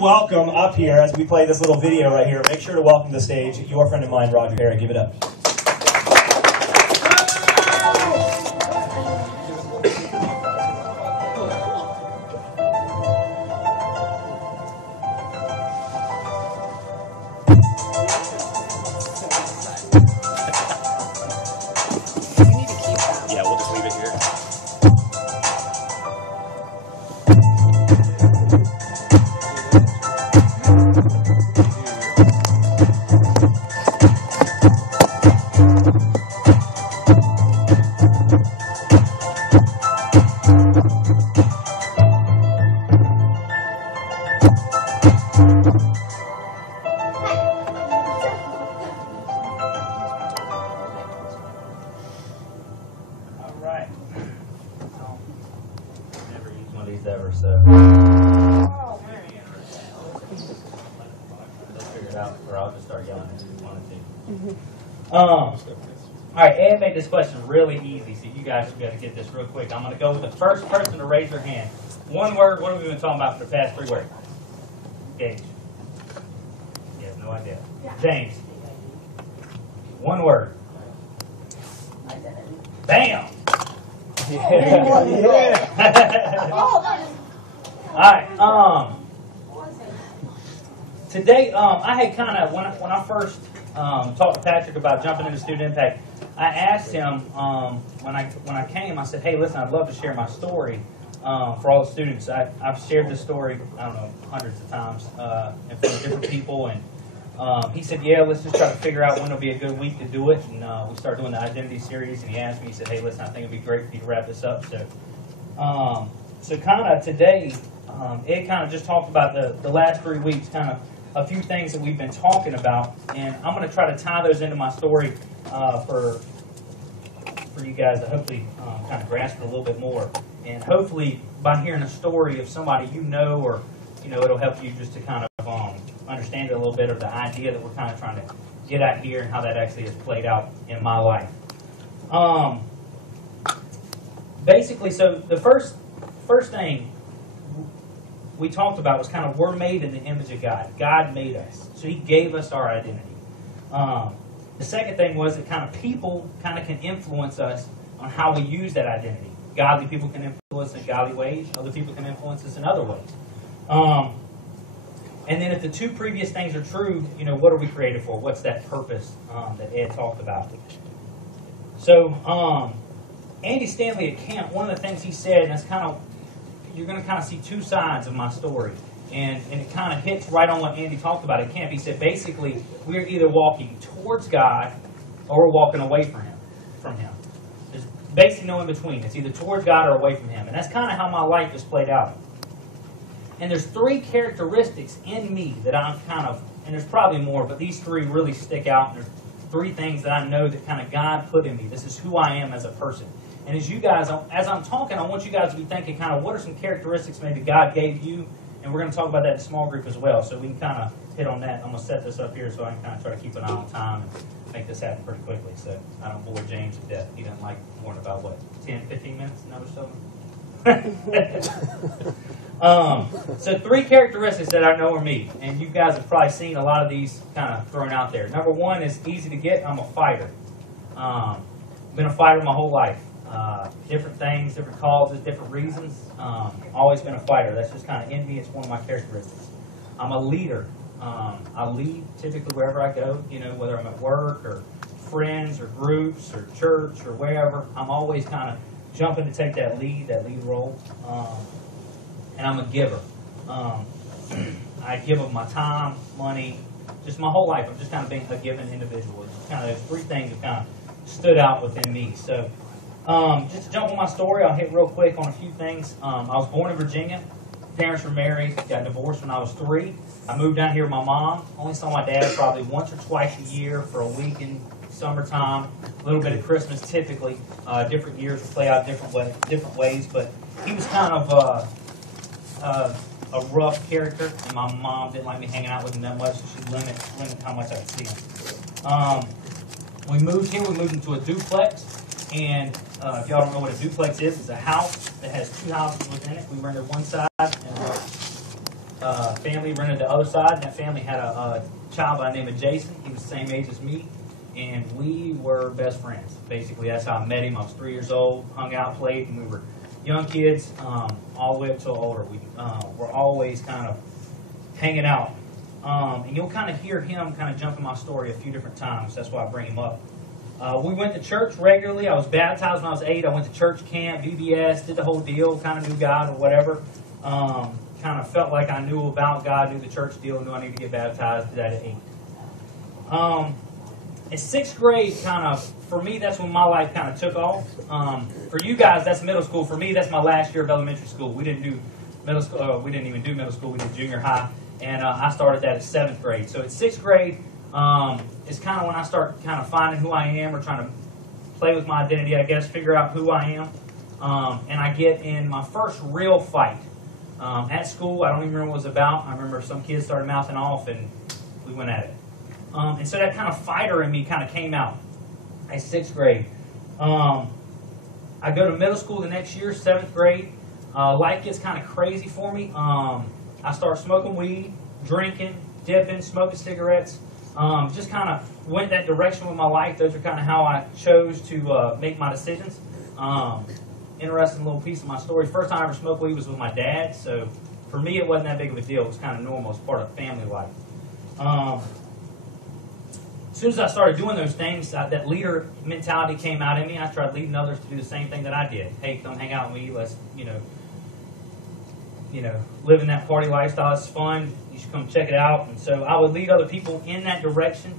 welcome up here, as we play this little video right here, make sure to welcome to the stage your friend of mine, Roger Harry. Give it up. Alright, Ed made this question really easy, so you guys should be able to get this real quick. I'm going to go with the first person to raise their hand. One word, what have we been talking about for the past 3 words? Gage. He has no idea. Yeah. James. One word. Bam! Yeah. Alright, today, I had kind of, when I first talked to Patrick about jumping into Student Impact, I asked him when I came, I said, hey, listen, I'd love to share my story for all the students. I've shared this story, I don't know, hundreds of times in front of different people, and he said, yeah, let's just try to figure out when will be a good week to do it, and we started doing the identity series, and he asked me, he said, hey, listen, I think it'd be great for you to wrap this up. So kind of today, Ed kind of just talked about the last 3 weeks, kind of a few things that we've been talking about, and I'm going to try to tie those into my story for you guys to hopefully kind of grasp it a little bit more. And hopefully, by hearing a story of somebody you know, or it'll help you just to kind of understand it a little bit, of the idea that we're kind of trying to get at here and how that actually has played out in my life. Basically, so the first thing we talked about was kind of we're made in the image of God. God made us, so He gave us our identity. The second thing was that kind of people kind of can influence us on how we use that identity. Godly people can influence in godly ways. Other people can influence us in other ways. And then if the two previous things are true, what are we created for? What's that purpose that Ed talked about? So Andy Stanley at camp, one of the things he said, and it's kind of, you're going to kind of see two sides of my story. And it kind of hits right on what Andy talked about at camp. He said, basically, we're either walking towards God or we're walking away from Him. There's basically no in between. It's either towards God or away from Him. And that's kind of how my life has played out. And there's 3 characteristics in me that I'm kind of, and there's probably more, but these 3 really stick out. And there's 3 things that I know that kind of God put in me. This is who I am as a person. And as you guys, as I'm talking, I want you guys to be thinking kind of what are some characteristics maybe God gave you. And we're going to talk about that in small group as well, so we can kind of hit on that. I'm going to set this up here so I can kind of try to keep an eye on time and make this happen pretty quickly so I don't bore James to death. He doesn't like more than about, 10, 15 minutes? So 3 characteristics that I know are me, and you guys have probably seen a lot of these kind of thrown out there. Number 1 is easy to get. I'm a fighter. I've been a fighter my whole life. Different things, different causes, different reasons. Always been a fighter. That's just kind of in me. It's one of my characteristics. I'm a leader. I lead typically wherever I go, whether I'm at work or friends or groups or church or wherever. I'm always kind of jumping to take that lead role. And I'm a giver. I give of my time, money, just my whole life. I'm just kind of being a given individual. It's kind of those 3 things that kind of stood out within me. So just to jump on my story, I'll hit real quick on a few things. I was born in Virginia. Parents were married, got divorced when I was 3. I moved down here with my mom. Only saw my dad probably once or twice a year for a week in summertime, a little bit of Christmas typically. Different years will play out different ways, but he was kind of a rough character, and my mom didn't like me hanging out with him that much, so she limited how much I could see him. We moved here. We moved into a duplex, and if y'all don't know what a duplex is, it's a house that has 2 houses within it. We rented one side, and family rented the other side, and that family had a child by the name of Jason. He was the same age as me, and we were best friends. Basically, that's how I met him. I was 3 years old, hung out, played, and we were young kids all the way up till older. We were always kind of hanging out. And you'll kind of hear him kind of jump in my story a few different times. That's why I bring him up. We went to church regularly. I was baptized when I was 8. I went to church camp, VBS, did the whole deal, kind of knew God or whatever. Kind of felt like I knew about God, knew the church deal, knew I needed to get baptized, did that at 8. In 6th grade, kind of, for me, that's when my life kind of took off. For you guys, that's middle school. For me, that's my last year of elementary school. We didn't do middle school. We didn't even do middle school. We did junior high, and I started that at 7th grade. So at 6th grade, it's kind of when I start kind of finding who I am, or trying to play with my identity, I guess, figure out who I am. And I get in my first real fight at school. I don't even remember what it was about. I remember some kids started mouthing off, and we went at it. And so that kind of fighter in me kind of came out at 6th grade. I go to middle school the next year, 7th grade. Life gets kind of crazy for me. I start smoking weed, drinking, dipping, smoking cigarettes. Just kind of went that direction with my life. Those are kind of how I chose to make my decisions. Interesting little piece of my story. First time I ever smoked weed was with my dad, so for me it wasn't that big of a deal. It was kind of normal. It's part of family life. As soon as I started doing those things, that leader mentality came out in me. I tried leading others to do the same thing that I did. Hey, come hang out with me. Let's, live in that party lifestyle. It's fun. You should come check it out. And so I would lead other people in that direction.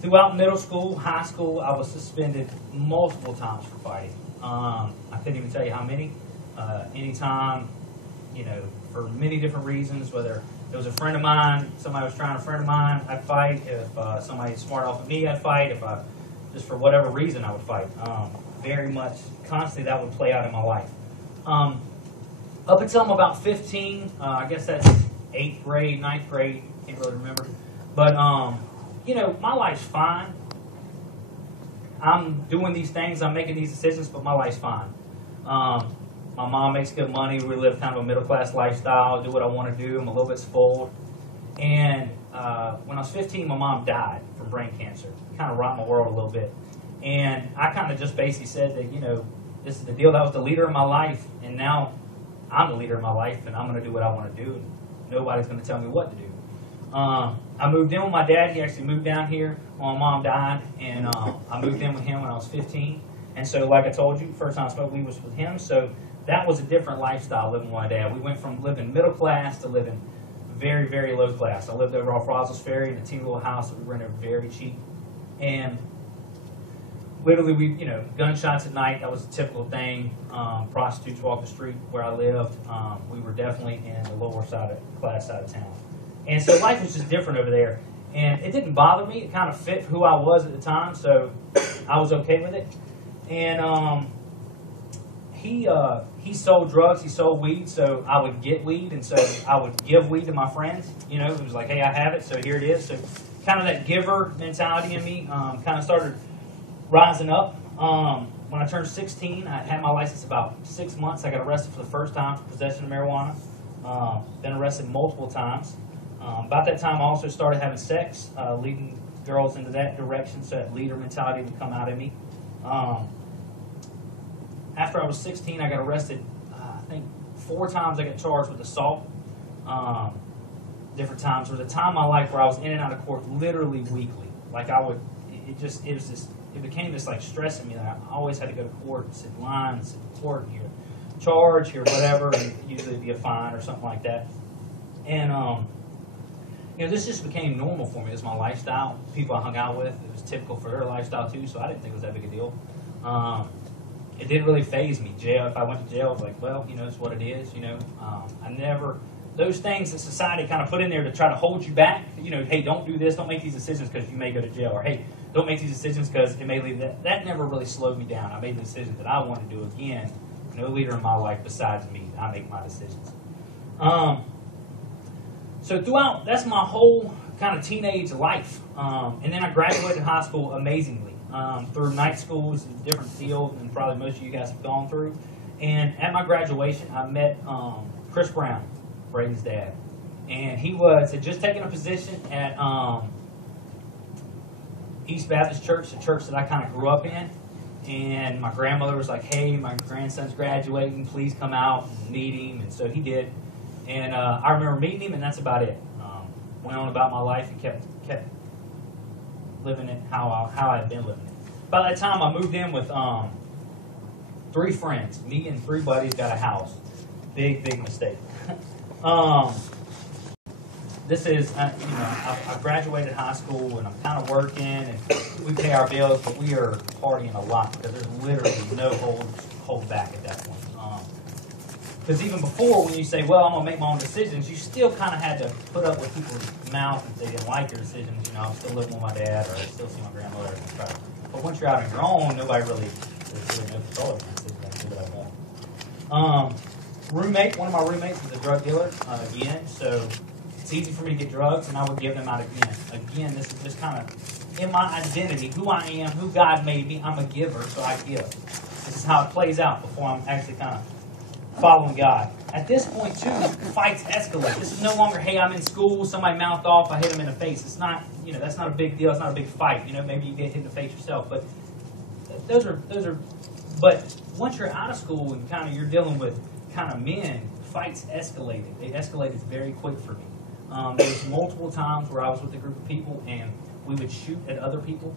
Throughout middle school, high school, I was suspended multiple times for fighting. I couldn't even tell you how many. Anytime, for many different reasons, whether it was a friend of mine, somebody was trying a friend of mine, I'd fight. If somebody smart off of me, I'd fight. Just for whatever reason, I would fight. Very much, constantly, that would play out in my life. Up until I'm about 15, I guess that's 8th grade, 9th grade, can't really remember. But, my life's fine. I'm doing these things, I'm making these decisions, but my life's fine. My mom makes good money. We live kind of a middle-class lifestyle, do what I want to do. I'm a little bit spoiled. And when I was 15, my mom died from brain cancer. Kind of rocked my world a little bit. And I kind of just basically said that, this is the deal. That was the leader of my life, and now I'm the leader of my life, and I'm going to do what I want to do. And nobody's going to tell me what to do. I moved in with my dad. He actually moved down here when my mom died, and I moved in with him when I was 15. And so, like I told you, first time I smoked weed was with him. So that was a different lifestyle living with my dad. We went from living middle class to living very, very low class. I lived over off Roswell's Ferry in a teeny little house that we rented very cheap. And literally, gunshots at night, that was a typical thing. Prostitutes walked the street where I lived. We were definitely in the lower class side of town. And so life was just different over there. And it didn't bother me. It kind of fit who I was at the time, so I was okay with it. And he sold drugs, he sold weed, so I would get weed, and so I would give weed to my friends. It was like, hey, I have it, so here it is. So kind of that giver mentality in me kind of started rising up. When I turned 16, I had my license about 6 months. I got arrested for the first time for possession of marijuana. Been arrested multiple times. About that time, I also started having sex, leading girls into that direction, so that leader mentality would come out in me. After I was 16, I got arrested, I think 4 times I got charged with assault. Different times. There was a time in my life where I was in and out of court literally weekly. Like it became this like stress in me. Like I always had to go to court and sit in line and sit in court and hear charge, hear whatever, and usually it'd be a fine or something like that. And this just became normal for me. It was my lifestyle. People I hung out with, it was typical for their lifestyle too, so I didn't think it was that big a deal. It didn't really faze me. Jail. If I went to jail, I was like, well, it's what it is. I never. Those things that society kind of put in there to try to hold you back. Hey, don't do this. Don't make these decisions because you may go to jail. Or hey, don't make these decisions because it may lead that. That never really slowed me down. I made the decision that I want to do again. No leader in my life besides me. I make my decisions. So throughout, that's my whole kind of teenage life. And then I graduated high school amazingly. Through night schools, a different field than probably most of you guys have gone through. And at my graduation, I met Chris Brown, Braden's dad. And he had just taken a position at East Baptist Church, the church that I kind of grew up in. And my grandmother was like, hey, my grandson's graduating, please come out and meet him. And so he did. And I remember meeting him, and that's about it. Went on about my life and kept living it how I had been living it. By that time, I moved in with 3 friends. Me and 3 buddies got a house. Big mistake. This is, I graduated high school and I'm kind of working and we pay our bills, but we are partying a lot because there's literally no hold back at that point. Because even before, when you say, well, I'm going to make my own decisions, you still kind of had to put up with people's mouth if they didn't like your decisions. You know, I'm still living with my dad or I still see my grandmother. But once you're out on your own, nobody there's really no control over your decisions. I can do what I want. One of my roommates is a drug dealer, again, so it's easy for me to get drugs, and I would give them out again. Again, this is just kind of in my identity, who I am, who God made me. I'm a giver, so I give. This is how it plays out before I'm actually kind of following God. At this point, too, fights escalate. This is no longer, hey, I'm in school, somebody mouthed off, I hit him in the face. It's not, that's not a big deal. It's not a big fight. Maybe you get hit in the face yourself, but those are. But once you're out of school and kind of you're dealing with kind of men, fights escalated. They escalated very quick for me. There was multiple times where I was with a group of people and we would shoot at other people.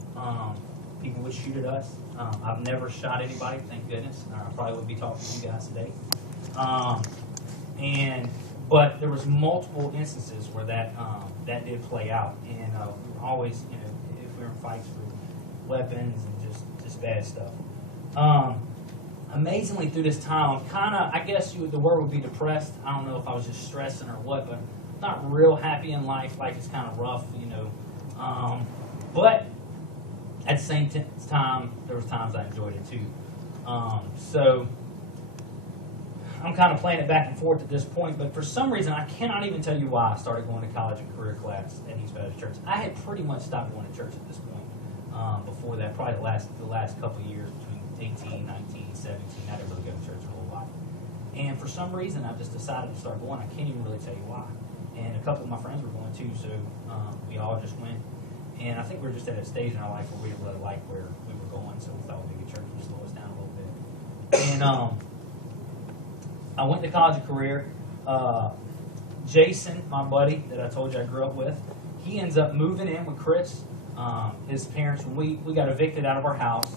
People would shoot at us. I've never shot anybody, thank goodness. I probably wouldn't be talking to you guys today. But there was multiple instances where that did play out, and we were always, if we were in fights for weapons and just bad stuff. Amazingly, through this time, I'm kind of, I guess the word would be depressed. I don't know if I was just stressing or what, but not real happy in life. Life is kind of rough, but at the same time, there was times I enjoyed it too. So I'm kind of playing it back and forth at this point, but for some reason, I cannot even tell you why I started going to college and career class at East Baptist Church. I had pretty much stopped going to church at this point. Before that, probably the last couple of years, between 18, 19, 17, I didn't really go to church a whole lot. And for some reason, I just decided to start going. I can't even really tell you why. And a couple of my friends were going too, so we all just went. And I think we were just at a stage in our life where we didn't really like where we were going, so we thought maybe church would slow us down a little bit. And I went to college and career. Jason, my buddy that I told you I grew up with, he ends up moving in with Chris. His parents, when we got evicted out of our house,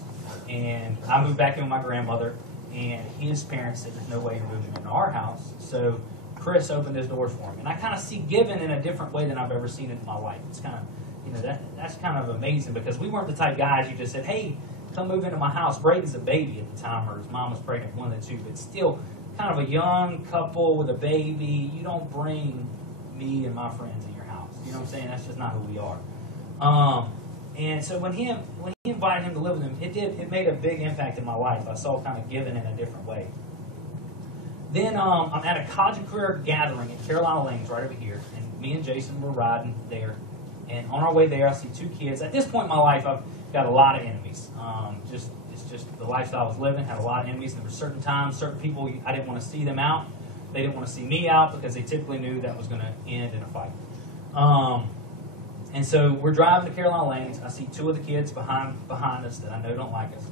and I moved back in with my grandmother, and his parents said there's no way you're moving into our house. So Chris opened his doors for him. And I kind of see giving in a different way than I've ever seen it in my life. It's kind of, that's kind of amazing because we weren't the type of guys you just said, hey, come move into my house. Braden's a baby at the time, or his mom was pregnant, one of the two, but still kind of a young couple with a baby. You don't bring me and my friends in your house. You know what I'm saying? That's just not who we are. And so when he invited him to live with him, it made a big impact in my life. I saw kind of giving in a different way. Then I'm at a college and career gathering at Carolina Lanes right over here, and me and Jason were riding there. And on our way there, I see 2 kids. At this point in my life, I've got a lot of enemies. It's just the lifestyle I was living, had a lot of enemies. There were certain times, certain people, I didn't want to see them out. They didn't want to see me out because they typically knew that was going to end in a fight. And so we're driving to Carolina Lanes. I see 2 of the kids behind us that I know don't like us.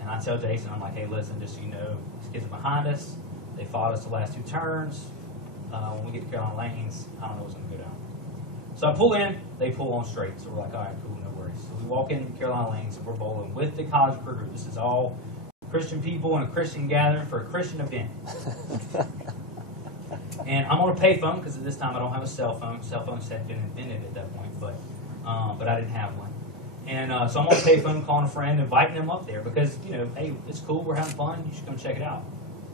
And I tell Jason, I'm like, hey, listen, just so you know, these kids are behind us. They fought us the last 2 turns. When we get to Carolina Lanes, I don't know what's going to go down. So I pull in, they pull on straight. So we're like, all right, cool, no worries. So we walk in Carolina Lanes, and we're bowling with the college career group. This is all Christian people and a Christian gathering for a Christian event. And I'm on a payphone because at this time I don't have a cell phone. Cell phones hadn't been invented at that point, but I didn't have one. And so I'm on a payphone calling a friend, inviting them up there because, hey, it's cool, we're having fun, you should come check it out.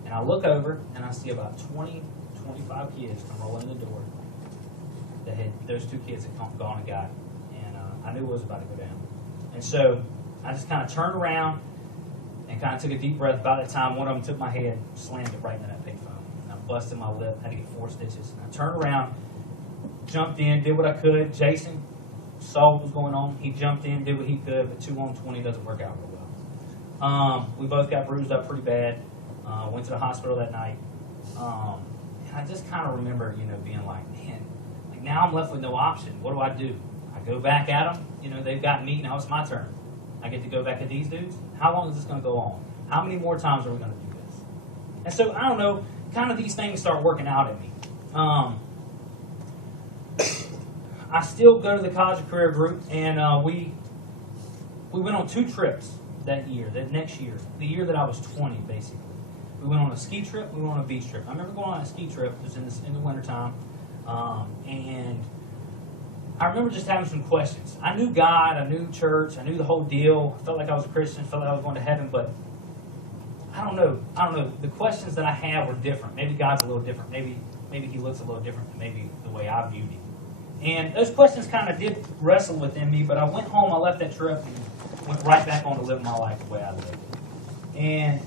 And I look over, and I see about 20, 25 kids come rolling in the door. Those 2 kids had gone and got, and I knew it was about to go down. And so I just kind of turned around and kind of took a deep breath. About that time, one of them took my head, slammed it right into that payphone. And I busted my lip, had to get 4 stitches. And I turned around, jumped in, did what I could. Jason saw what was going on. He jumped in, did what he could, but 2 on 20 doesn't work out real well. We both got bruised up pretty bad. Went to the hospital that night. And I just kind of remember, being like, man, like now I'm left with no option. What do I do? I go back at them. They've got me. Now it's my turn. I get to go back at these dudes. How long is this going to go on? How many more times are we going to do this? And so, I don't know, kind of these things start working out at me. I still go to the college and career group, and we went on 2 trips that year, that next year, the year that I was 20, basically. We went on a ski trip, we went on a beach trip. I remember going on a ski trip, it was in the wintertime, and I remember just having some questions. I knew God, I knew church, I knew the whole deal. I felt like I was a Christian, felt like I was going to heaven, but I don't know. The questions that I have were different. Maybe God's a little different. Maybe He looks a little different than maybe the way I viewed Him. And those questions kind of did wrestle within me, but I went home, I left that trip, and went right back on to living my life the way I lived it. And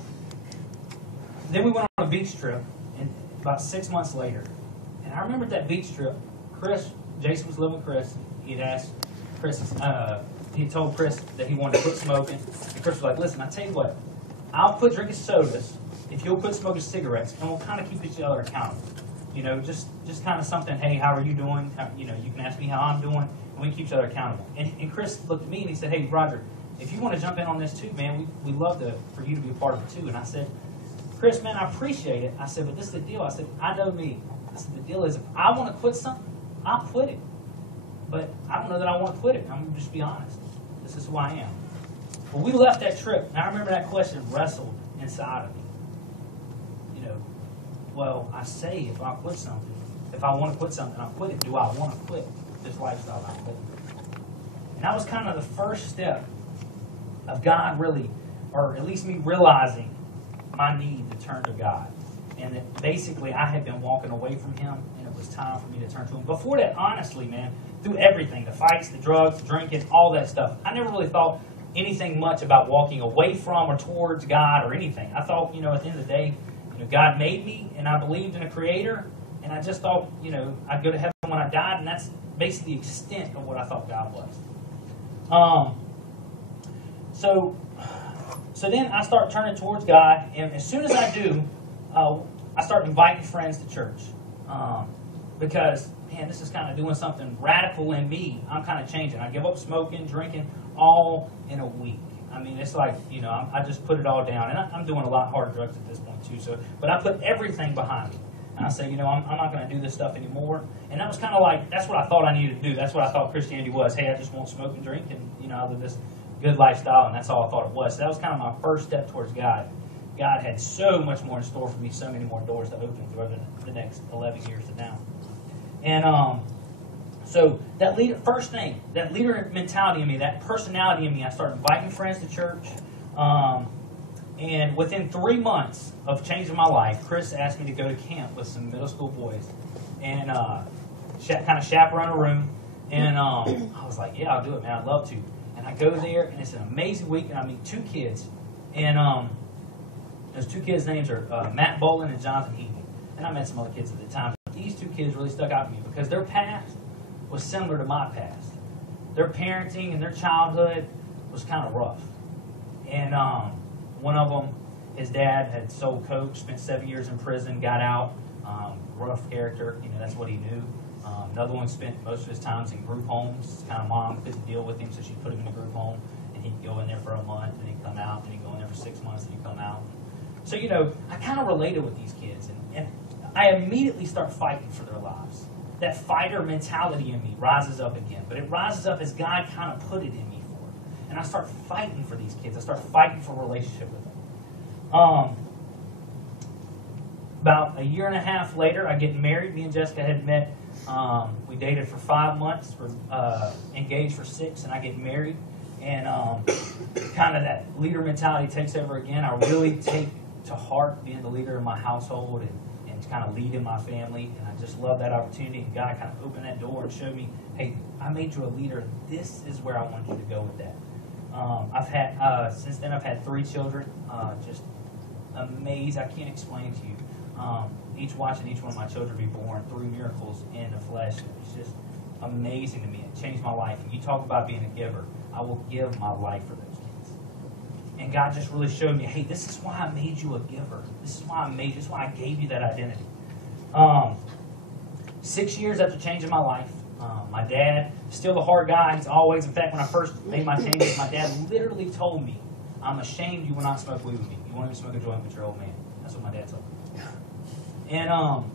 then we went on a beach trip, and about 6 months later, and I remember that beach trip, Jason was living with Chris. He had asked Chris, he told Chris that he wanted to quit smoking. And Chris was like, listen, I tell you what, I'll quit drinking sodas if you'll quit smoking cigarettes, and we'll kind of keep each other accountable. Just kind of something, hey, how are you doing? You can ask me how I'm doing, and we keep each other accountable. And Chris looked at me and he said, hey, Roger, if you want to jump in on this too, man, we'd love for you to be a part of it too. And I said, Chris, man, I appreciate it. I said, but this is the deal. I said, I know me. I said, the deal is if I want to quit something, I'll quit it. But I don't know that I want to quit it. I'm going to just be honest. This is who I am. When we left that trip, and I remember that question wrestled inside of me. Well, I say if I quit something, if I want to quit something, I'll quit it. Do I want to quit this lifestyle I'm living? And that was kind of the first step of God really, or at least me realizing my need to turn to God. And that basically I had been walking away from Him, and it was time for me to turn to Him. Before that, honestly, man, through everything, the fights, the drugs, the drinking, all that stuff, I never really thought anything much about walking away from or towards God or anything. I thought, at the end of the day, God made me, and I believed in a Creator, and I just thought, I'd go to heaven when I died, and that's basically the extent of what I thought God was. So then I start turning towards God, and as soon as I do, I start inviting friends to church. Because, man, this is kind of doing something radical in me. I'm kind of changing. I give up smoking, drinking, all in a week. I mean, it's like, I just put it all down. And I'm doing a lot harder drugs at this point, too. But I put everything behind me. And I say, I'm not going to do this stuff anymore. And that was kind of like, that's what I thought I needed to do. That's what I thought Christianity was. Hey, I just won't smoke and drink, and, I live this good lifestyle, and that's all I thought it was. So that was kind of my first step towards God. God had so much more in store for me, so many more doors to open through the next 11 years to now. And so that first thing, that leader mentality in me, that personality in me, I started inviting friends to church. And within 3 months of changing my life, Chris asked me to go to camp with some middle school boys and kind of chaperone a room. And I was like, yeah, I'll do it, man. I'd love to. And I go there, and it's an amazing week, and I meet 2 kids. And those 2 kids' names are Matt Bolin and Jonathan Heaton. And I met some other kids at the time. But these 2 kids really stuck out to me because their past was similar to my past. Their parenting and their childhood was kind of rough. And one of them, his dad had sold coke, spent 7 years in prison, got out, rough character, that's what he knew. Another one spent most of his times in group homes. Kind of mom couldn't deal with him, so she put him in a group home, and he'd go in there for a month, and he'd come out, and he'd go in there for 6 months, and he'd come out. So, I kind of related with these kids, and I immediately start fighting for their lives. That fighter mentality in me rises up again, but it rises up as God kind of put it in me for it. And I start fighting for these kids. I start fighting for a relationship with them. About a year and a half later, I get married. Me and Jessica had met. We dated for 5 months. We're engaged for 6, and I get married. And kind of that leader mentality takes over again. I really take to heart being the leader of my household and kind of lead in my family, and I just love that opportunity. And God kind of opened that door and showed me, hey, I made you a leader. This is where I want you to go with that. I've had since then I've had 3 children. Just amazing. I can't explain to you. Watching each one of my children be born, 3 miracles in the flesh. It's just amazing to me. It changed my life. And you talk about being a giver. I will give my life for those kids. And God just really showed me, hey, this is why I made you a giver. This is why this is why I gave you that identity. 6 years after changing my life, my dad, still the hard guy. He's always, in fact, when I first made my changes, my dad literally told me, I'm ashamed you will not smoke weed with me. You won't even smoke a joint with your old man. That's what my dad told me. And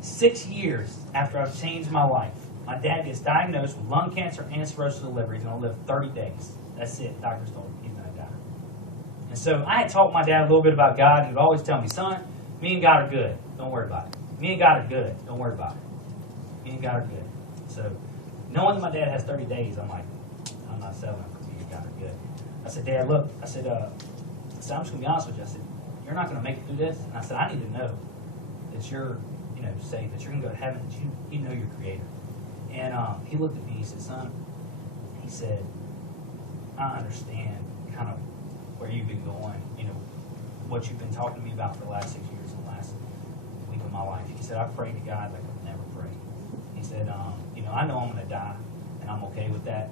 6 years after I've changed my life, my dad gets diagnosed with lung cancer and cirrhosis of the liver. He's going to live 30 days. That's it. Doctors told him he's going to die. And so I had taught my dad a little bit about God. He would always tell me, son, me and God are good. Don't worry about it. Me and God are good. Don't worry about it. Me and God are good. So knowing that my dad has 30 days, I'm like, I'm not settling for me and God are good. I said, Dad, look, I said, I'm just going to be honest with you. I said, you're not going to make it through this. And I said, I need to know that you're, saved, that you're going to go to heaven, that you know your Creator. And he looked at me, he said, son, he said, I understand kind of where you've been going, what you've been talking to me about for the last 6 years and the last week of my life. He said, I prayed to God like I've never prayed. He said, I know I'm going to die, and I'm okay with that.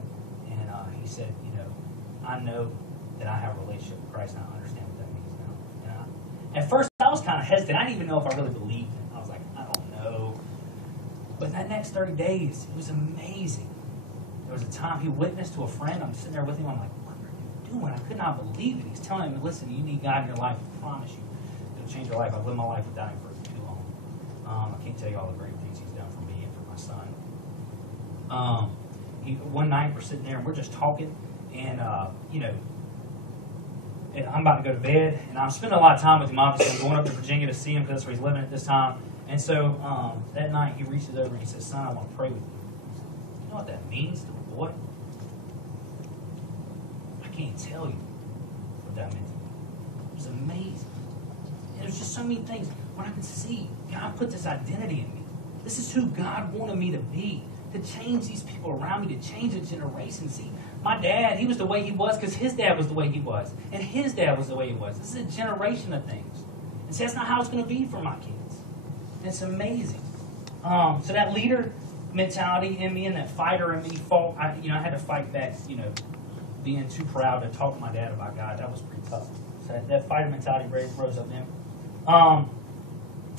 And he said, I know that I have a relationship with Christ, and I understand what that means now. And at first, I was kind of hesitant. I didn't even know if I really believed him. I was like, I don't know. But that next 30 days, it was amazing. There was a time he witnessed to a friend. I'm sitting there with him. I'm like, what are you doing? I could not believe it. He's telling him, listen, you need God in your life. I promise you. It'll change your life. I've lived my life without him for too long. I can't tell you all the great things he's done for me and for my son. One night, we're sitting there, and we're just talking. And, and I'm about to go to bed. And I'm spending a lot of time with him. Obviously, I'm going up to Virginia to see him because that's where he's living at this time. And so that night, he reaches over and he says, son, I want to pray with you. You know what that means to the boy? I can't tell you what that meant to me. It was amazing. And there's just so many things when I could see God put this identity in me. This is who God wanted me to be, to change these people around me, to change a generation. See, my dad, he was the way he was because his dad was the way he was. And his dad was the way he was. This is a generation of things. And see, that's not how it's going to be for my kids. And it's amazing. So that leader mentality in me and that fighter in me fought. I had to fight back, being too proud to talk to my dad about God. That was pretty tough. So that fighter mentality rose up in him.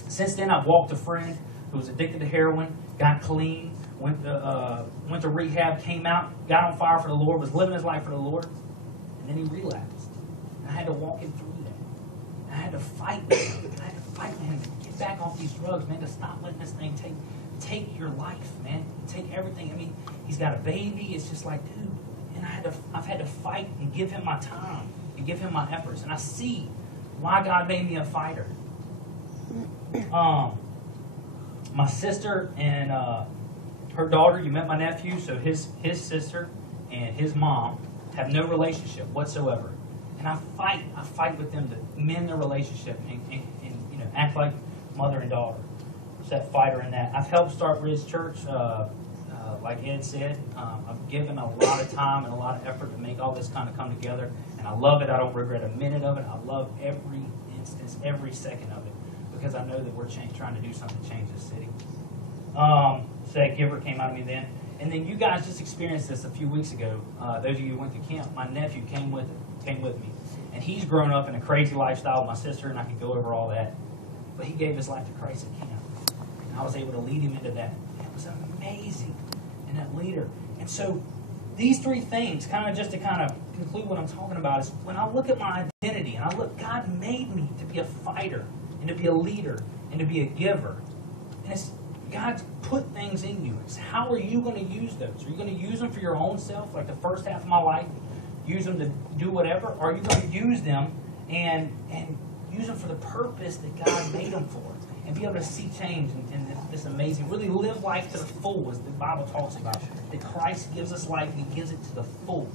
Since then, I've walked a friend who was addicted to heroin, got clean, went to rehab, came out, got on fire for the Lord, was living his life for the Lord, and then he relapsed. And I had to walk him through that. I had to fight with him. I had to fight with him to get back off these drugs, man, to stop letting this thing take your life, man. Take everything. I mean, he's got a baby. It's just like, dude. And I've had to fight and give him my time and give him my efforts. And I see why God made me a fighter. My sister and her daughter, you met my nephew, so his sister and his mom have no relationship whatsoever. And I fight with them to mend their relationship and act like mother and daughter. It's that fighter in that. I've helped start Ridge Church, like Ed said. I've given a lot of time and a lot of effort to make all this kind of come together, and I love it. I don't regret a minute of it. I love every instance, every second of it, because I know that we're trying to do something to change this city. So that giver came out of me then. And then you guys just experienced this a few weeks ago. Those of you who went to camp, my nephew came with me. And he's grown up in a crazy lifestyle with my sister, and I could go over all that. But he gave his life to Christ at camp. And I was able to lead him into that. It was amazing. And that leader. And so these three things, just to conclude what I'm talking about, is when I look at my identity, and I look, God made me to be a fighter, and to be a leader, and to be a giver. And it's God's put things in you. It's how are you going to use those? Are you going to use them for your own self, like the first half of my life? Use them to do whatever? Or are you going to use them and use them for the purpose that God made them for? And be able to see change and this amazing, really live life to the full, as the Bible talks about. That Christ gives us life and He gives it to the full.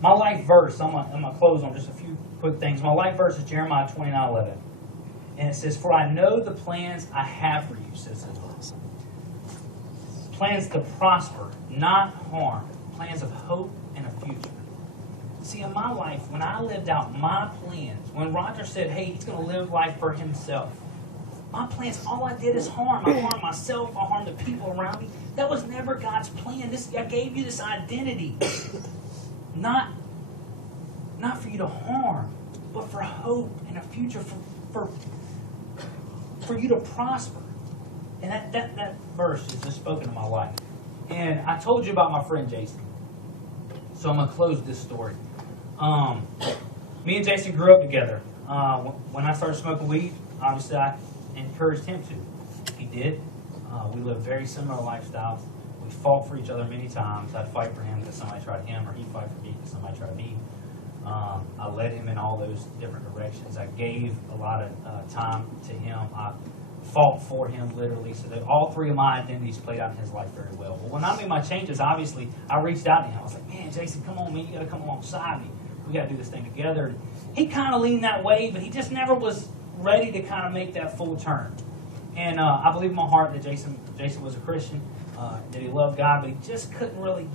My life verse, I'm going to close on just a few quick things. My life verse is Jeremiah 29:11. And it says, for I know the plans I have for you, says the Lord. Plans to prosper, not harm. Plans of hope and a future. See, in my life, when I lived out my plans, when Roger said, hey, he's going to live life for himself, my plans, all I did is harm. I harmed myself. I harmed the people around me. That was never God's plan. I gave you this identity. not for you to harm, but for hope and a future for you to prosper. And that verse is just spoken to my life. And I told you about my friend Jason. So I'm going to close this story. Me and Jason grew up together. When I started smoking weed, obviously I encouraged him to. He did. We lived very similar lifestyles. We fought for each other many times. I'd fight for him because somebody tried him, or he'd fight for me because somebody tried me. I led him in all those different directions. I gave a lot of time to him. I fought for him, literally, so that all three of my identities played out in his life very well. But when I made my changes, obviously, I reached out to him. I was like, man, Jason, come on, man, you got to come alongside me. We got to do this thing together. He kind of leaned that way, but he just never was ready to kind of make that full turn. And I believe in my heart that Jason was a Christian, that he loved God, but he just couldn't really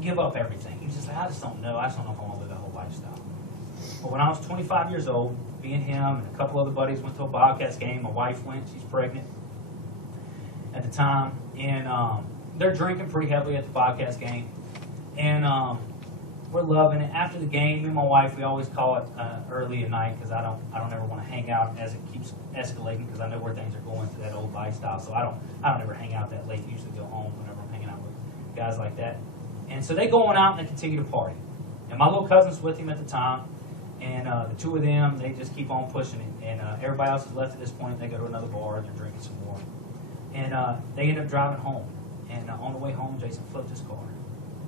give up everything. He was just like, I just don't know if I want to live that whole lifestyle. But when I was 25 years old, me and him and a couple other buddies went to a Bobcats game. My wife went. She's pregnant at the time. And they're drinking pretty heavily at the Bobcats game. And we're loving it. After the game, me and my wife, we always call it early at night because I don't ever want to hang out as it keeps escalating because I know where things are going to that old lifestyle. So I don't ever hang out that late. Usually go home whenever I'm hanging out with guys like that. And so they going out and they continue to party. And my little cousin's with him at the time. And the two of them, they just keep on pushing it. And everybody else is left at this point. They go to another bar and they're drinking some more. And they end up driving home. And on the way home, Jason flipped his car.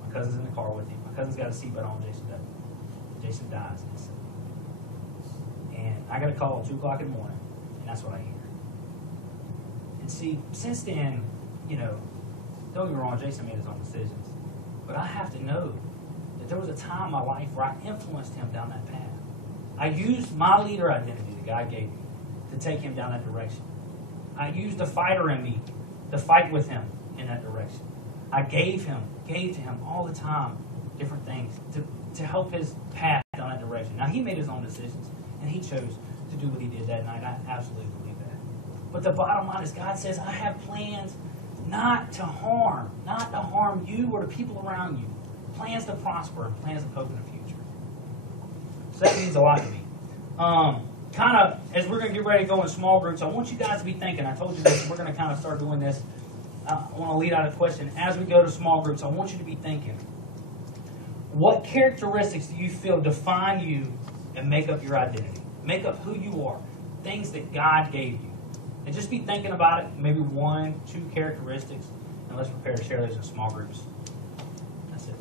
My cousin's in the car with him. My cousin's got a seatbelt on. Jason doesn't. Jason dies instantly. And I got a call at 2 o'clock in the morning. And that's what I hear. And see, since then, don't get me wrong, Jason made his own decisions. But I have to know that there was a time in my life where I influenced him down that path. I used my leader identity that God gave me to take him down that direction. I used the fighter in me to fight with him in that direction. I gave to him all the time different things to help his path down that direction. Now, he made his own decisions, and he chose to do what he did that night. I absolutely believe that. But the bottom line is God says, I have plans not to harm you or the people around you. Plans to prosper and plans of hope in the future. So that means a lot to me. Kind of, as we're going to get ready to go in small groups, I want you guys to be thinking, I told you this, we're going to kind of start doing this. I want to lead out a question. As we go to small groups, I want you to be thinking, what characteristics do you feel define you and make up your identity? Make up who you are. Things that God gave you. And just be thinking about it, maybe 1, 2 characteristics, and let's prepare to share those in small groups. That's it.